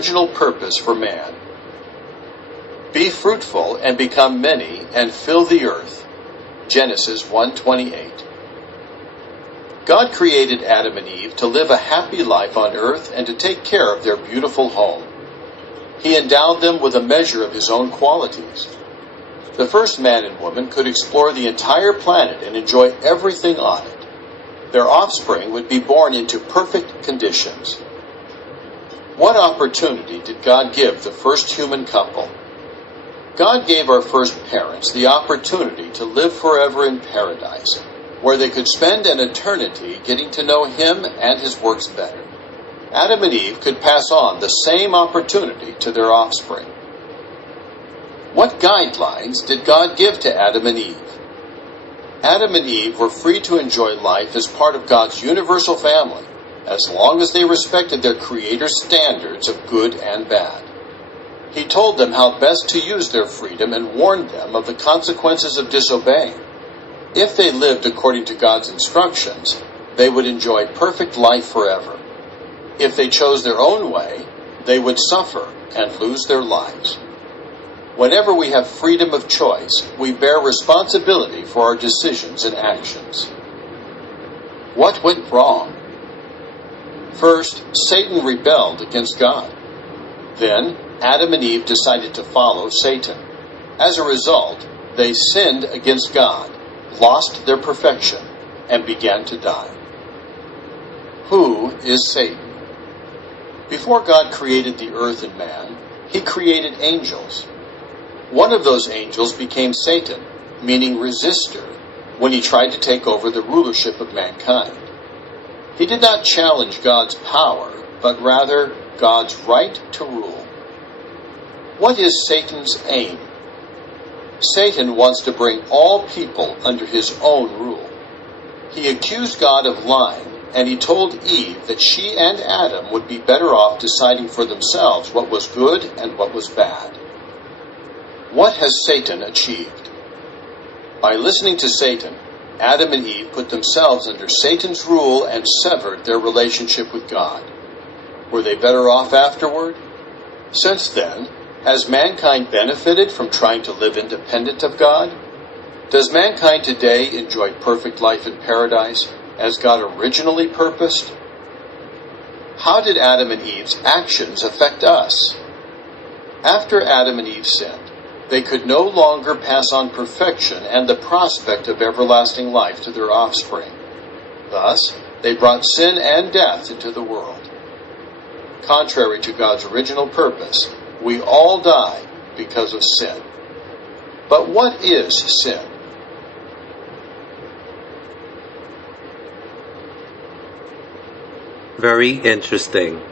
original purpose for man. Be fruitful and become many and fill the earth. Genesis 1:28. God created Adam and Eve to live a happy life on earth and to take care of their beautiful home. He endowed them with a measure of his own qualities. The first man and woman could explore the entire planet and enjoy everything on it. Their offspring would be born into perfect conditions. What opportunity did God give the first human couple? God gave our first parents the opportunity to live forever in paradise, where they could spend an eternity getting to know Him and His works better. Adam and Eve could pass on the same opportunity to their offspring. What guidelines did God give to Adam and Eve? Adam and Eve were free to enjoy life as part of God's universal family, as long as they respected their Creator's standards of good and bad. He told them how best to use their freedom and warned them of the consequences of disobeying. If they lived according to God's instructions, they would enjoy perfect life forever. If they chose their own way, they would suffer and lose their lives. Whenever we have freedom of choice, we bear responsibility for our decisions and actions. What went wrong? First, Satan rebelled against God. Then, Adam and Eve decided to follow Satan. As a result, they sinned against God, lost their perfection, and began to die. Who is Satan? Before God created the earth and man, He created angels. One of those angels became Satan, meaning resistor, when he tried to take over the rulership of mankind. He did not challenge God's power, but rather God's right to rule. What is Satan's aim? Satan wants to bring all people under his own rule. He accused God of lying, and he told Eve that she and Adam would be better off deciding for themselves what was good and what was bad. What has Satan achieved? By listening to Satan, Adam and Eve put themselves under Satan's rule and severed their relationship with God. Were they better off afterward? Since then, has mankind benefited from trying to live independent of God? Does mankind today enjoy perfect life in paradise as God originally purposed? How did Adam and Eve's actions affect us? After Adam and Eve sinned, they could no longer pass on perfection and the prospect of everlasting life to their offspring. Thus, they brought sin and death into the world. Contrary to God's original purpose, we all die because of sin. But what is sin? Very interesting.